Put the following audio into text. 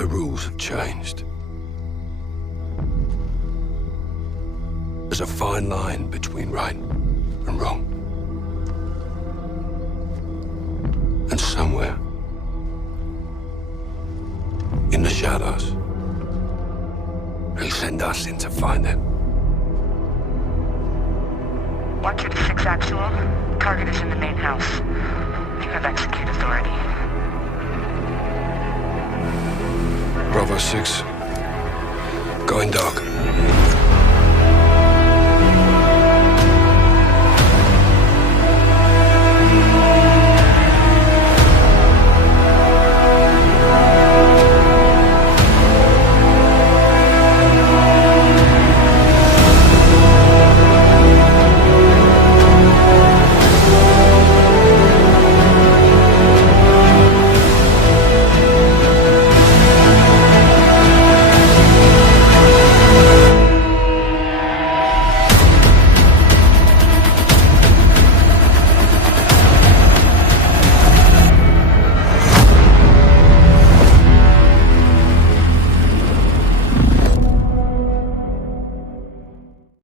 The rules have changed. There's a fine line between right and wrong. And somewhere, in the shadows, they send us in to find it. Watcher to 6 Actual. Target is in the main house. You have execute authority. Bravo 6. Going dark.